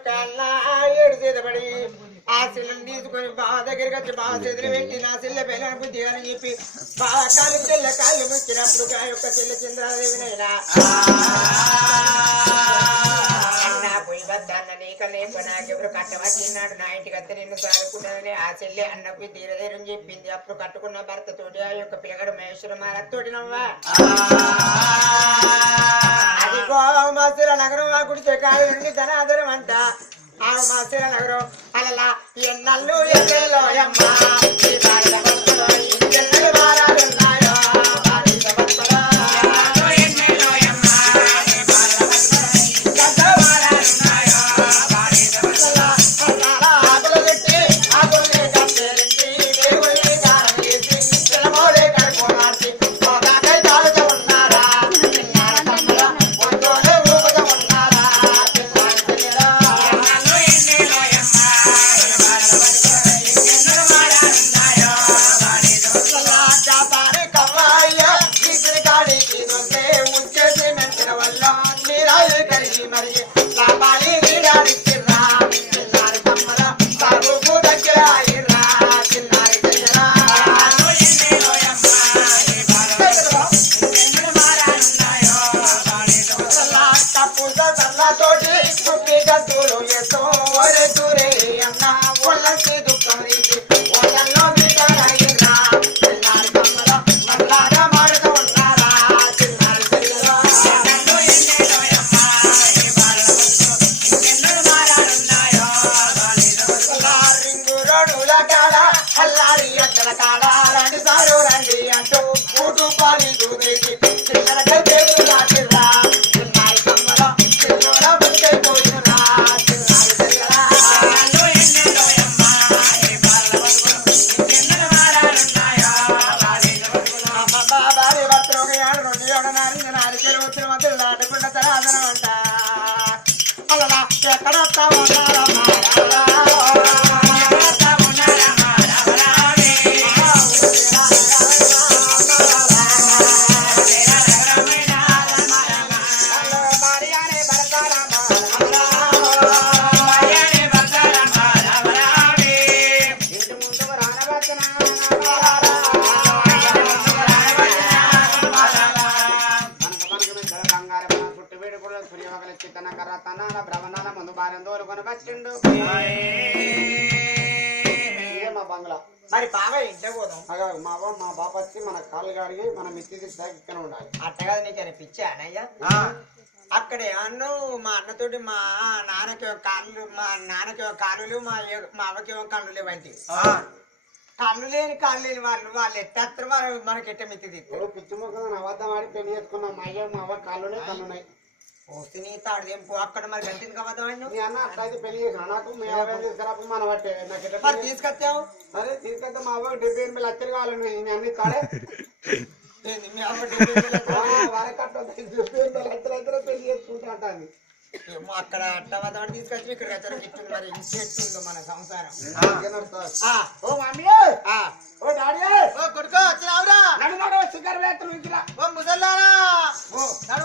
యొక్క అన్న ఏడు చేతబడి ఆ శిల్లను తీసుకొని బావ దగ్గరికి వచ్చి బావ చేతులు పెట్టి నా శిల్ల పైన బుద్ధి అని చెప్పి బావ కాలు చెల్ల కాళ్ళు ముచ్చినప్పుడు ఆ యొక్క చెల్ల చంద్రాదేవినైనా పోయి వద్దన్న నీక లేక నాకెవరు కట్టవచ్చిన్నాడు నా ఇంటికి వస్తే నిన్ను సాదుకున్నానని ఆ చెల్లి అన్నకు తీరదేరని చెప్పింది అప్పుడు కట్టుకున్న భర్త తోటి ఆ యొక్క పిల్లగడు మహేశ్వర మహారతోటి నవ్వా అదిగో మాసిర నగరం ఆ గుడి చెక్కాలి నుండి ధనాదరం అంట ఆ మాసిర నగరం అలా ఎన్నల్లు ఎన్నెల్లో అమ్మ ఇంకెన్నెల్లు వారాలున్నాయో మరి బాగా ఇంట్లో పోదాం మా బాప వచ్చి మన కాళ్ళు గాడికి మనం ఇచ్చి ఇక్కడ ఉండాలి అట్టగా నీకు పిచ్చా అన్నయ్య అక్కడే అన్ను మా అన్నతోటి మా నాన్నకేమో కాళ్ళు మా నాన్నకేమో కాళ్ళు మా అవ్వకేమో కళ్ళు లేవంటి కళ్ళు లేని కాళ్ళు లేని వాళ్ళు ఎట్టత్ర మనకి ఎట్ట మిత్తి పిచ్చి మొక్క అబద్ధం ఆడి పెళ్లి చేసుకున్నాం మా అయ్య మా అవ్వ కాళ్ళునే కళ్ళున్నాయి పోస్తే తాడేంపు అక్కడ మరి గంటింది కదా అన్న అట్లయితే పెళ్లి చేసిన నాకు తీసుకురాపు మన బట్టే నాకు తీసుకొచ్చావు సరే తీసుకొస్తే మా అవ్వ 78 లక్షలు కావాలండి నేను అన్ని కాడే వరకట్ట 78 లక్షలు అయితే పెళ్లి చేసుకుంటా అంటాను ఏమో అక్కడ అట్టవాదాడు తీసుకొచ్చి ఇక్కడ ఇట్టుంది మరి ఇంకెట్టుందో మన సంసారం ఓ మమ్మీ ఓ డాడీ ఓ కొడుకు వచ్చినావురా నడు సిగర్ వేత్తలు ఇంటిరా ఓ ముసల్లారా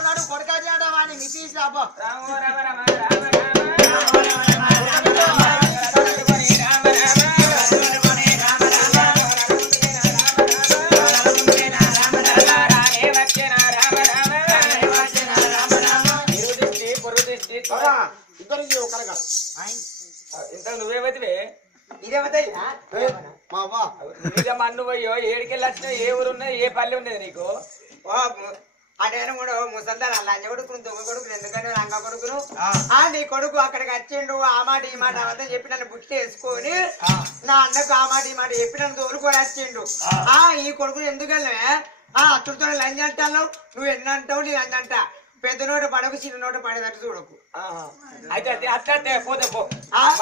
నడు కొడుకాజీ అంట వాడిని నీ తీసి రాబో ఇద్దరికి ఒకరు కాదు ఇంత నువ్వేమతివే ఇదేమవుతాయి మా అవ్వ నిజ మన్ను పోయో ఏడికెళ్ళి వచ్చినా ఏ ఊరు ఉన్నది ఏ పల్లె ఉన్నది నీకు అటైనా కూడా ముసల్దారు లంజ కొడుకును దొంగ కొడుకును ఎందుకంటే రంగ కొడుకును నీ కొడుకు అక్కడికి వచ్చిండు ఆ మాట ఈ మాట అబద్ధం చెప్పి నన్ను బుట్టి వేసుకొని నా అన్నకు ఆ మాట ఈ మాట చెప్పి నన్ను తోలుకొని వచ్చిండు ఈ కొడుకును ఎందుకనే అతడితో లంజ అంటాను నువ్వు ఎన్ని అంటావు నీ లంజ అంట పెద్ద నోట పడకు చిన్న నోట పడేటట్టు చూడకు అయితే అట్లా పోతే పో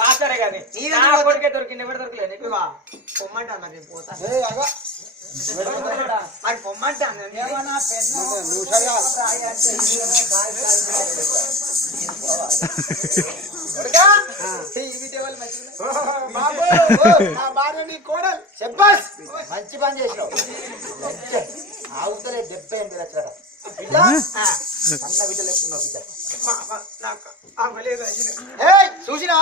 మాట్లాడే కానీ కొడుకే దొరికింది ఎవరు దొరకలేదు నీకు పొమ్మంటా మరి నేను పోతా మరి పొమ్మంటాను కోడలు చెప్పాస్ మంచి పని చేసినావు ఆవుతలే 78 లక్షల అన్న బిడ్డ లేకున్నావు బిడ్డ చూసిన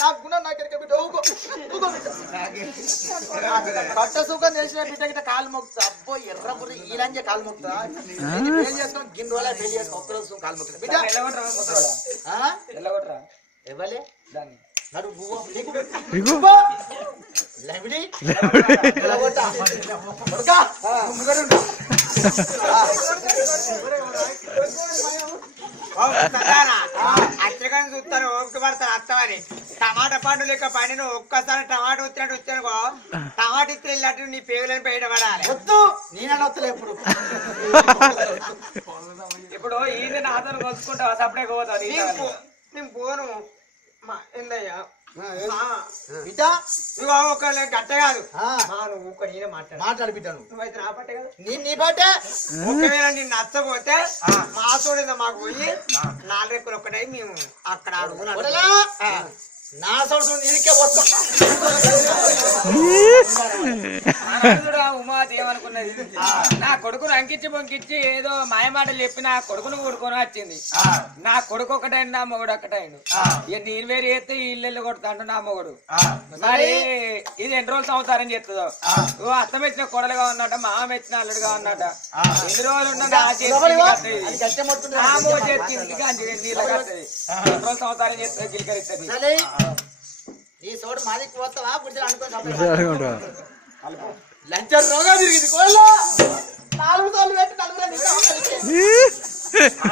నాకు గుణ నాకెరక బిడ్డ ఊకో ఊకో బిడ్డ కట్ట సుఖం చేసిన బిడ్డ గిట్ట కాలు మొక్కుతా అబ్బో ఎర్ర బుర్ర ఈలంజే కాలు మొక్కుతా పెళ్లి చేసుకొని గిన్నె రోజులు పెళ్లి చేసుకొని ఒక్క రోజు కాలు మొక్కుతా బిడ్డ ఎల్లగొట్టరా ఇవ్వలే దాన్ని నడు నువ్వు నీకు ఇగో లెమిడి ఎలాగొట్టా కొడుకా ముంగరుండు అచ్చగానే చూస్తాను ఓపిక పడతాను అత్తమని టమాటా పండు లెక్క పండిన ఒక్కసారి టమాటా వచ్చానుకో టమాటా ఇస్తే వెళ్ళినట్టు నీ పేగులను బయట పడాలి వద్దు నేనే వస్తలే ఎప్పుడు ఇప్పుడు ఈయన నాతో కొలుసుకుంటావా సపడే పోతావు నేను పోను ఏందయ్యా బిడ్డ నువ్వు ఒక గట్ట కాదు ఆ. నువ్వు ఒక నేనే మాట్లాడు బిడ్డ నువ్వు నువ్వైతే నా పట్టే కదా నీ బట్టే ఒకవేళ నేను నచ్చపోతే మా తోడేదో మాకు పోయి 4 రెక్కలు ఒకటై మేము అక్కడ వదలా. నా సంవత్సరం నీకే వస్తా ఉమావతి ఏమనుకున్నది నా కొడుకును అంకించి పొంకిచ్చి ఏదో మాయమాటలు చెప్పి నా కొడుకును కొడుకొని వచ్చింది నా కొడుకు ఒకటైండు నా మొగుడు ఒకటైండు ఇక నేను వేరు చేస్తే ఈ ఇల్లు కొడతాడు నా మొగుడు మరి ఇది ఎన్ని రోజులు సంవత్సరం చేస్తుందో ఓ అత్తం వచ్చిన కొడలుగా ఉన్నట మామ వచ్చిన అల్లుడుగా ఉన్నట ఎన్ని రోజులు ఉన్నా నా చేతికి నీళ్ళ కట్టది ఎన్ని రోజులు సంవత్సరం చేస్తుంది గిలికరిస్తుంది ఈ చోటు మాది పోతావా గుడిసెలు అనుకో లంచర్ రోగా తిరిగింది కోళ్ళ 4 సార్లు పెట్టి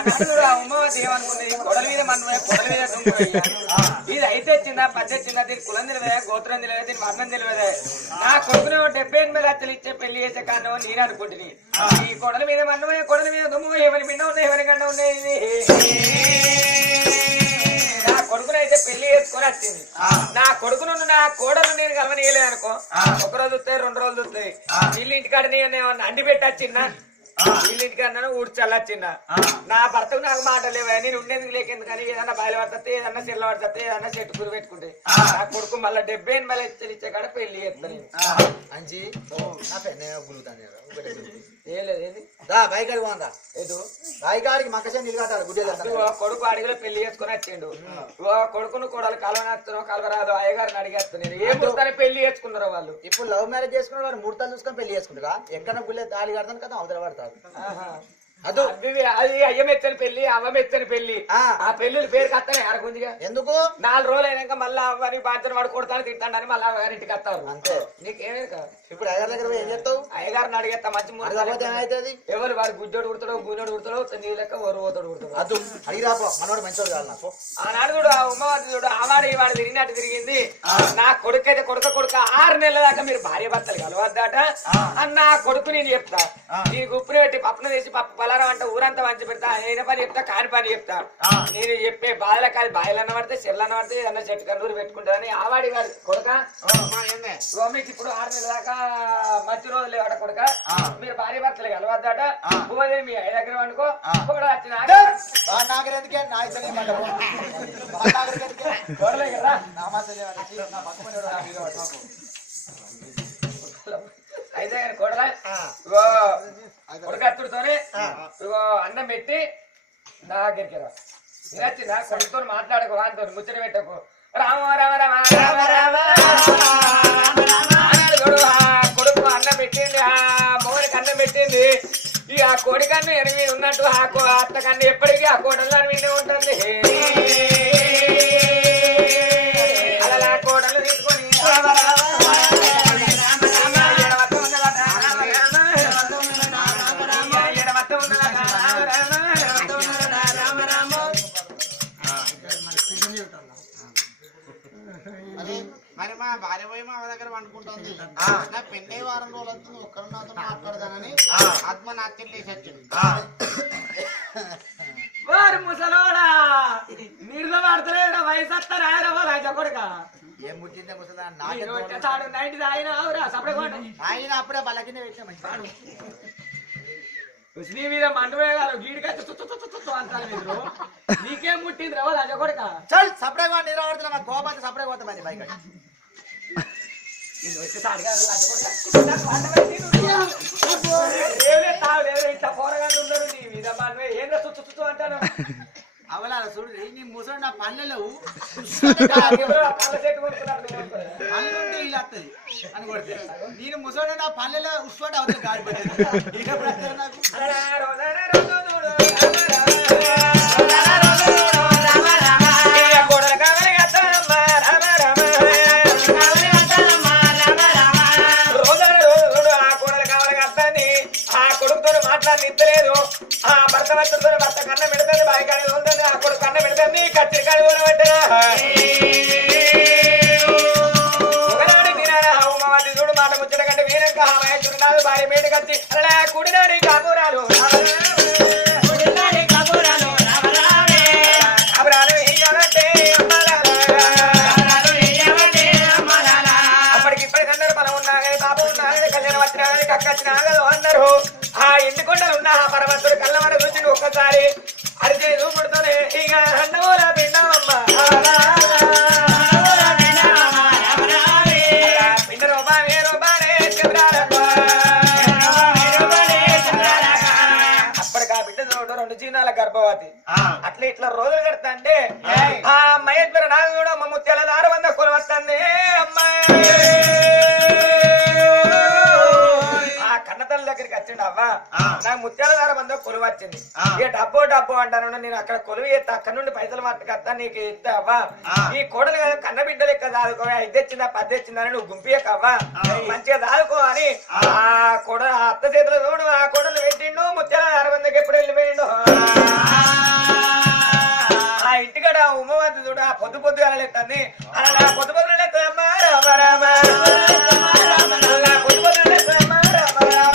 4 ఉమావతి ఏమనుకున్నది కొడల మీద మనమే కొడల మీద తుంగిపోయ్యా. ఇది అయితే వచ్చిందా పచ్చి వచ్చిందా దీని కులం తెలియదా గోత్రం తెలియదా దీని వర్ణం తెలియదా నా కొడుకునే 78 లక్షలు ఇచ్చే పెళ్లి చేసే కారణం నేను అనుకుంటుని ఈ కొడల మీద మనమే కొడల మీద దుమ్ము ఎవరి పిండ ఉన్నాయి ఎవరి గంట ఉన్నాయి నా కొడుకును అయితే పెళ్లి చేసుకొని వచ్చింది నా కొడుకును నా కోడలు నేను కలవనీయలేదు అనుకో ఒక రోజు వస్తాయి 2 రోజులు వస్తాయి వీళ్ళ ఇంటికాడ నేను అండి పెట్టి వచ్చిందా వీళ్ళ ఇంటికన్నా ఊడ్చల్లొచ్చిందా నా భర్తకు నాకు మాట లేవా నేను ఉండేందుకు లేకెందుకు కానీ ఏదన్నా బయలు పడుతుంది ఏదన్నా చెల్ల పడుతుంది ఏదన్నా చెట్టు కూర పెట్టుకుంటే నా కొడుకు మళ్ళీ 78 లక్షలు ఇచ్చే కాడ పెళ్లి చేస్తాను అంజీ నా పెన్నే గులుతాను ఏది దా బైకాడికి పోందా ఏదో బైకాడికి మక్కసే నిలగట్టాలి గుడ్డేలు కొడుకు అడిగిలో పెళ్లి చేసుకుని వచ్చిండు కొడుకును కొడలు కలవనేస్తున్నావు కలవరాదు అయ్యగారిని అడిగేస్తాను నేను ఏం చూస్తానే పెళ్లి చేసుకున్నారో వాళ్ళు ఇప్పుడు లవ్ మ్యారేజ్ చేసుకున్న వాడు ముహూర్తాలు చూసుకొని పెళ్లి చేసుకుంటారా ఎక్కడ గుళ్ళే తాళి కడతాను కదా అవతల పడతారు అది అయ్య మెచ్చని పెళ్లి అవ్వ మెచ్చని పెళ్లి ఆ పెళ్లిళ్ళ పేరు కత్తానే అరగుందిగా ఎందుకు 4 రోజులు అయినాక మళ్ళీ అవ్వని బాధ్యత వాడు కొడతాను తింటాడని మళ్ళీ అవ్వగారింటికి వస్తారు అంతే నీకేమే ఇప్పుడు అయ్యగారి దగ్గర ఏం చెప్తావు అయ్యగారిని అడిగేస్తా మంచి ఏమవుతుంది ఎవరు వాడు గుడ్డోడు కుడతాడు బూనోడు కుడతాడు నీ లెక్క ఓరు పోతాడు కుడతాడు అది అడిగిరాపో మనోడు మంచోడు కాదు నాకు ఆనాడు చూడు ఆ ఉమ్మవాది చూడు ఆవాడు ఈవాడు తిరిగినట్టు తిరిగింది నా కొడుకు అయితే కొడుక 6 నెలల దాకా మీరు భార్య భర్తలు కలవద్దట అని నా కొడుకు నేను చెప్తా నేను గుప్పుని పెట్టి పప్పును తీసి పప్పు పలారం అంటే ఊరంతా మంచి పెడతా అయిన పని చెప్తా కాని పని చెప్తా నేను చెప్పే బాధల కాదు బాయిలన్న పడితే చెల్లన్న పడితే అన్న చెట్టు కన్నూరు పెట్టుకుంటారని ఆవాడి గారు కొడుక మీకు ఇప్పుడు 6 నెలల దాకా మంచి రోజులు లేవాడ కొడుక మీరు భార్య భర్తలు కలవద్దట పోదే మీ అయ్య దగ్గర అనుకో కూడా వచ్చిన నాగరెందుకే గొడవలే కదా అయితే కొడలా ఇగో కొడుకత్తుడితోనే ఇగో అన్నం పెట్టి నా దగ్గరికి రా వినొచ్చిందా కొడుకుతో మాట్లాడకు వాంతో ముచ్చట పెట్టకు రామ రామ రామ రామ రామ కొడుకు అన్నం పెట్టింది ఆ మొగడికి అన్నం పెట్టింది ఈ ఆ కోడి కన్ను ఎనిమిది ఉన్నట్టు ఆ అత్త కన్ను ఎప్పటికీ ఆ కోడల్లో వినే ఉంటుంది అలా కోడలు తీసుకొని మరి మా భార్య పోయి మా దగ్గర వండుకుంటుంది నా పెళ్ళే వారం రోజులు అవుతుంది ఒక్కరు నాతో మాట్లాడదానని ఆత్మ నా చెల్లేసి వచ్చింది వారు ముసలోడా నీళ్ళు పడతలేదా వయసు వస్తారా కొడుక ఏం పుట్టిందే ముసలా ఆయన అప్పుడే వాళ్ళ కింద పెట్టిన నీ మీద మండవేగాలు గీడికైతే అంటారు మీరు నీకేం ముట్టింది రావు రాజా కొడుక చల్ సపరేగా నిలబడుతున్నా మా కోపం సపరేగా పోతా మరి బైక్ ఇంత పోరగాళ్ళు ఉన్నారు నీ మీద ఏదో చుచ్చు అంటాను అవలా చూడు నీ ముసలి నా పల్లెలు ఎవరో ఆ పళ్ళ చెట్టు కొనుక్కున్నప్పుడు పల్లెలుంటే ఇలా వస్తుంది అని కొడితే నేను ముసలి నా పల్లెలో ఉస్వాటు అవుతుంది కాడిపోతుంది నాకు మాట్లాడలేదు ఆ భర్త వచ్చుతో భర్త కన్న పెడతాను బావి కానీ తోలుతాను ఆ కొడుకు కన్న పెడతాను కచ్చి కానీ ఊరబెట్టరా ఒకనాడు తినారా ఉమావతి చూడు మాట ముచ్చట కంటే వీరంక మహేశ్వరుడు భార్య మేట కచ్చి అలా కుడినాడి కాపురాలు అప్పటికి ఇప్పటికన్నారు మనం ఉన్నా కానీ బాబు ఉన్నా కానీ కళ్యాణం వచ్చినా కానీ కక్క వచ్చినా కదా అన్నారు ఆ ఎండుకొండలు ఉన్న పరమత్తుడు కళ్ళమర చూసి ఒక్కసారి అరిచే చూపుడుతోనే ఇక అన్నమూల పిండమమ్మ పిండ రూపానే రూపానే అప్పటికి ఆ బిడ్డ చూడు 2 చీనాల గర్భవతి అట్లా ఇట్లా రోజులు కడతా అంటే ఆ మహేశ్వర నాగ కూడా మా ముత్యాల 600 కొలు వస్తుంది అమ్మాయి కన్నతల్లి దగ్గరికి వచ్చిండు అవ్వా నాకు ముత్యాల 600 కొలువు వచ్చింది ఇక డబ్బు అంటాను నేను అక్కడ కొలువు ఎత్తా అక్కడ నుండి పైసలు పట్టుకొస్తా నీకు ఇస్తా అవ్వా ఈ కోడలు కదా కన్న బిడ్డ లెక్క చదువుకో 5 తెచ్చిందా 10 తెచ్చిందని నువ్వు గుంపియకవ్వా మంచిగా చదువుకో అని ఆ కోడ అత్త చేతిలో చూడు ఆ కోడలు పెట్టిండు ముత్యాల 600కి ఎప్పుడు వెళ్ళిపోయిండు ఆ ఇంటికాడ ఉమ్మవద్దు చూడు ఆ పొద్దు అలలేస్తుంది అలా పొద్దు అలలేస్తుందమ్మా రామ రామ పొద్దు అలలేస్తుందమ్మా రామ రామ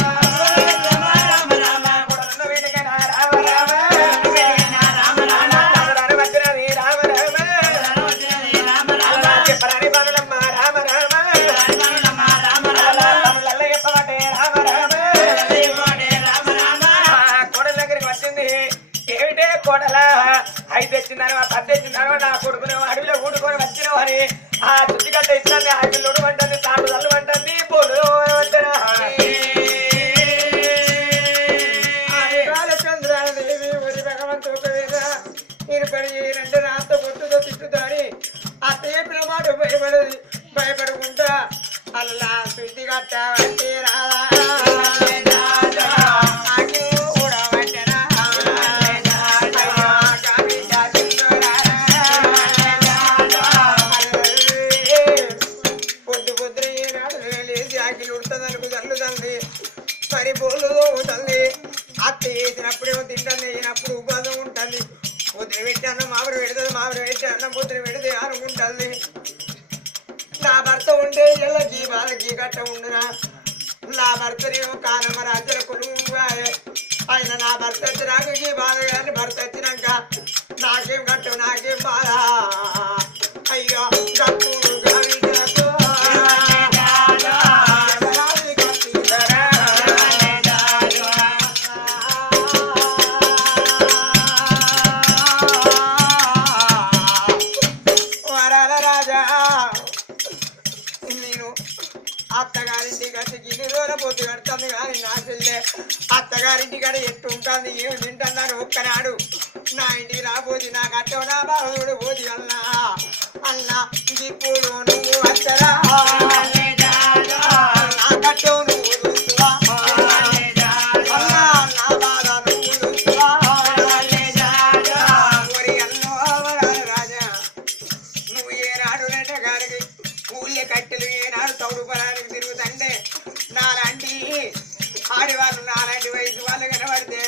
తెచ్చినాను 10 తెచ్చినాను నా కొడుకునే అడవిలో ఊడుకొని వచ్చినావు అని ఆ చుట్టుకట్ట ఇచ్చాను ఆవిల్లుడు అంటుంది తాడుదల్లు అంటుంది బోడు చంద్రాదేవి ఒరి భగవంతుడు నేను పడి రెండు రాత్త పొట్టుతో తిట్టుదాని అత్త చెప్పిన మాట భయపడుకుంటా అల్లా శుద్ధి కట్టావంటే రాదా మరి బోళ్ళు తల్లి అత్త వేసినప్పుడేమో తింటాను వేసినప్పుడు ఉపాసం ఉంటుంది పొద్దున పెట్టి అన్నం మామిడి పెడుతుంది మామిడి పెట్టి అన్నం పొద్దున పెడితే అనుకుంటుంది నా భర్త ఉంటే ఇళ్ళకి బాలకి గట్ట ఉండునా నా భర్తనేమో కానమ్మ రాజ్యాల కొలువు ఆయన నా భర్త వచ్చినాక ఈ బాధ కానీ భర్త వచ్చినాక నాకేం గట్టు నాకేం బాధ అయ్యో గట్టు అత్తగారింటి కట్టి గిన్నె రోజుల పొద్దు కడుతుంది కానీ నా చెల్లె అత్తగారింటి కడ ఎట్టు ఉంటుంది ఏమి తింటున్నాను ఒక్కనాడు నా ఇంటికి రాబోది నాకు అట్టో నా బాధుడు పోది అన్నా అన్నా ఇప్పుడు నువ్వు అత్తరా నాకట్టో నువ్వు చూస్తువా నా బాధ నువ్వు చూస్తువా అన్నో రాజా నువ్వు ఏనాడు అంటే గారికి ఊళ్ళే కట్టెలు ఏనాడు తౌడు పొలానికి తిరుగుతుంటే నాలాంటి ఆడివాళ్ళు నాలాంటి వయసు వాళ్ళు కనబడితే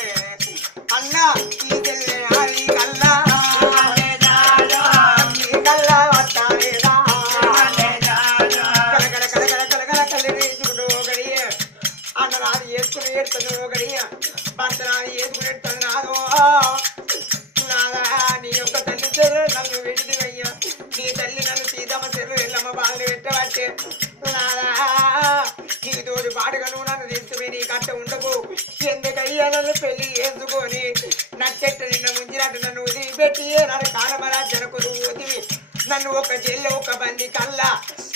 అన్నా ఈ తెల్లే ఆడి కల్లా కల్లా వస్తానేదా కలకల కలకల కలకల కళ్ళు వేసుకుంటూ ఒకడి అన్న నాది వేసుకుని ఏడుతుంది ఒకడి భర్త నాది వేసుకుని ఏడుతుంది నాదో నాదా నీ యొక్క తల్లి చెరు నన్ను వెడిదివయ్యా నీ తల్లి నన్ను సీతమ్మ చెరు ఎల్లమ్మ బాధలు పెట్టబట్టే నాదా నీ తోడు పాటుగా నువ్వు నన్ను తీసుకుని నీ కట్ట ఉండకు ఎందుకయ్యా నన్ను పెళ్లి చేసుకొని నచ్చెట్టు నిన్న ముంచినట్టు నన్ను వదిలిపెట్టి నన్ను కాలమరాజనకు నువ్వు వదిలి నన్ను ఒక చెల్లి ఒక బండి కల్లా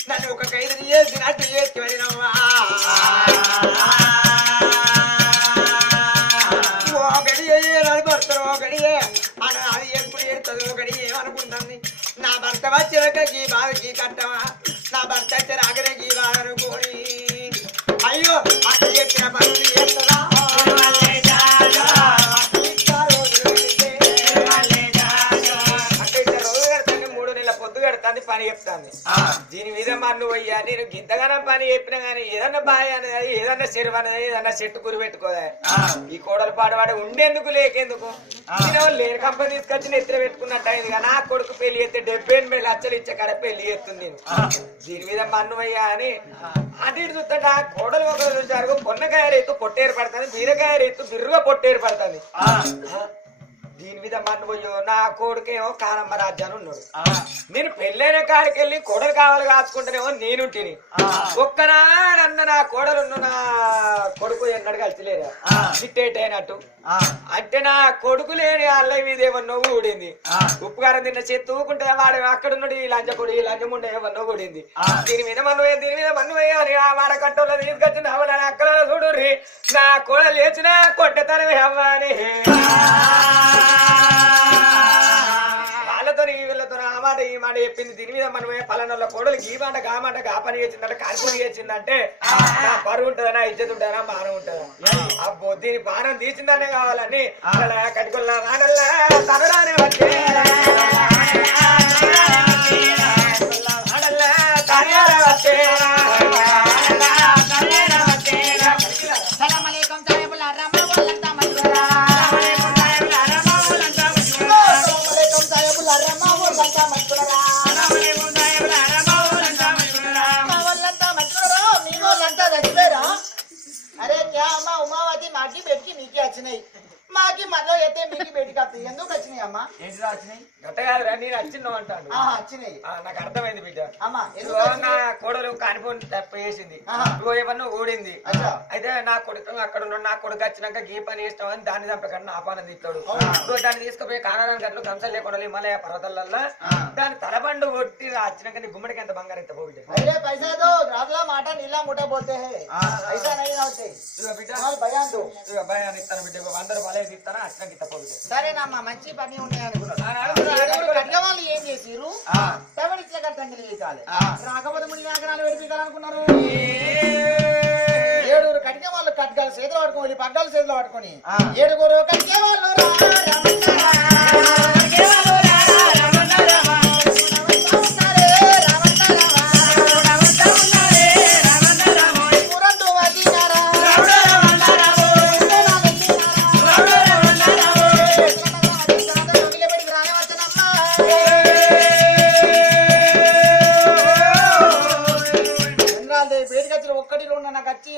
నన్ను ఒక ఖైదు చేసినట్టు చేసి వెళ్ళినవ్వా ఒకటి నన్ను భర్తను ఒకటి అన్న అది ఎప్పుడు అనుకుంటుంది నా భర్త వచ్చాక ఈ బాధకి కట్టవా నా భర్త వచ్చే రాకనే ఈ బాధ అనుకోని అయ్యో అక్కడ చెప్పిన పనులు చేస్తారా పని చెప్తాను దీని మీద మన్ను పోయ్యా నేను గింతగానం పని చెప్పినా గానీ ఏదన్నా బాయ్ అనేది ఏదన్నా చెరువు అనేది ఏదన్నా చెట్టు కురి పెట్టుకోదా ఈ కోడలు పాడవాడ ఉండేందుకు లేకేందుకు నేను లేని కంపెనీ తీసుకొచ్చి నెత్తిన పెట్టుకున్నట్టు అయింది కానీ నా కొడుకు పెళ్లి చేస్తే 78 లక్షలు ఇచ్చే కాడ పెళ్లి చేస్తుంది నేను దీని మీద మన్ను పోయ్యా అని అటు ఇటు చూస్తుంటే ఆ కోడలు ఒకరు చూసారు పొన్నకాయ రైతు పొట్టేరు పడుతుంది బీరకాయ రైతు బిర్రుగా పొట్టేరు పడుతుంది దీని మీద మన్ను పోయో నా కొడుకేమో కానమ్మ రాజ్యాన్ని ఉన్నాడు నేను పెళ్ళైన కాడికి వెళ్ళి కోడలు కావాలి కాచుకుంటేనేమో నేను తిని ఒక్కనాడన్న నా కోడలు నా కొడుకు ఎన్నడు కలిసిలేదా చిట్టేటైనట్టు అంటే నా కొడుకు లేని అల్లయ్య మీద ఏమన్నో ఊడింది ఉప్పు కారం తిన్న చేతి ఊకుంటే వాడు అక్కడ ఉన్నాడు ఈ లంచకొడి ఈ లంచముండ ఏమన్నో ఊడింది దీని మీద మన్ను వేయాలి ఆ వాడ కట్టలో తీసుకొచ్చింది అవ్వ అక్కడ చూడుర్రి నా కోడలు లేచిన కొట్టతనమే అవ్వని వాళ్ళతో వీళ్ళతో ఆ మాట ఈ మాట చెప్పింది దీని మీద మనం పలానా కోడలు ఈ మాట గా మాట గా పని చేసిందంటే కాని చేసిందంటే నా పరువు ఉంటుందా నా ఇజ్జత్ ఉంటుందా బాణం ఉంటుందా అబ్బో దీని బాణం తీసిందనే కావాలని అలా కట్టుకున్నా వాడల్లా తనడానే వచ్చే మాకి బెట్కి నీకే వచ్చినాయి మాకి మళ్ళీ అయితే మీకు బెట్టికి వస్తాయి ఎందుకు వచ్చినాయి అమ్మా ఏంటి వచ్చినాయి గట్ట కాదురా నేను వచ్చిందో అంటాను వచ్చినాయి నాకు అర్థమైంది బిడ్డ అమ్మా నా కోడలు కానిపోయి తప్ప చేసింది ఏమన్నా ఊడింది అయితే నా కొడుకు అక్కడ ఉన్నాడు నా కొడుకు వచ్చినాక గీ పని చేస్తాం అని దాన్ని చంపకుండా నా పానం తీస్తాడు దాన్ని తీసుకుపోయి కానాడానికి అట్లు కంసాలు లేకుండా హిమాలయ పర్వతాలల్లో దాని తలబండు కొట్టి వచ్చినాక నీ గుమ్మడికి ఎంత బంగారం ఎంత పోయి पैसा दो रातला माटा नीला मोटा बोलते हैं ऐसा नहीं होते बयान दो భయాన్ని ఇస్తాను బిడ్డ 100 రూపాయలు ఇస్తాను వచ్చినాక ఇస్తా పోయి సరేనమ్మా మంచి పని ఉన్నాయి అనుకున్నాను వాళ్ళు ఏం చేసిరు తమిళ కట్టండి రాకపోతే ముని నాగరాలు పెడిపించాలనుకున్నారు 7 కట్టిన వాళ్ళు కట్టాలి చేతులు పట్టుకొని పడ్డాలు చేతులు పట్టుకొని 7 కట్టే వాళ్ళు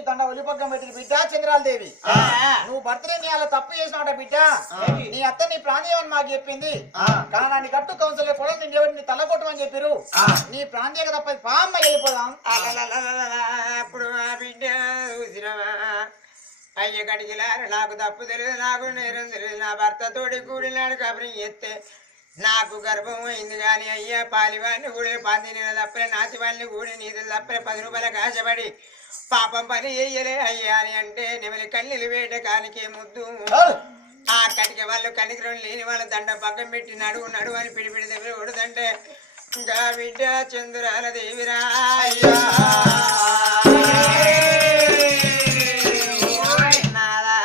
దండ ఒలిపగ్గం పెట్టిన బిడ్డ చంద్రాలదేవి నువ్వు బర్త్డే నీ అలా తప్పు చేసినాట బిడ్డ నీ అత్త నీ ప్రాంతీయం మాకు చెప్పింది కానీ కట్టు కౌన్సిల్ కూడా నీ తల కొట్టమని చెప్పారు నీ ప్రాంతీయ తప్ప పామ్మ వెళ్ళిపోదాం అప్పుడు ఆ బిడ్డ చూసినవా అయ్య కడిగిలారు నాకు తప్పు తెలియదు నాకు నేరం తెలియదు నా భర్త తోడి కూడినాడు కబరి ఎత్తే నాకు గర్భం అయింది కానీ అయ్యా పాలివాడిని కూడా 10 నెలలు తప్పలే నాతివాళ్ళని కూడా నీళ్ళు తప్పలే 10 రూపాయలకు ఆశపడి పాపం పని చెయ్యలే అయ్యా అని అంటే నెమలి కన్నీళ్ళు వేట కానికే ముద్దు ఆ కటిక వాళ్ళు కనికరం లేని వాళ్ళ దండ పక్కన పెట్టి నడువు నడువు అని పిడిపిడి దగ్గర కొడుదంటే ఇంకా బిడ్డ చంద్రాల దేవిరా నాదా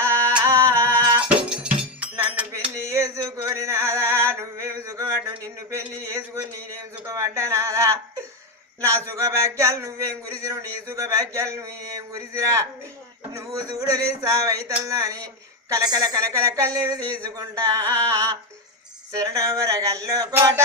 నన్ను పెళ్లి చేసుకొని నాదా నువ్వేం సుఖపడ్డావు నిన్ను పెళ్లి చేసుకొని నేనేం సుఖపడ్డా నాదా నా సుఖ భాగ్యాలు నువ్వేం గురిసినావు నీ సుఖ భాగ్యాలు నువ్వేం గురిసిరా నువ్వు చూడలే సావైతల్లా అని కలకల కలకల కళ్ళని తీసుకుంటా శరణవరగల్లో కోట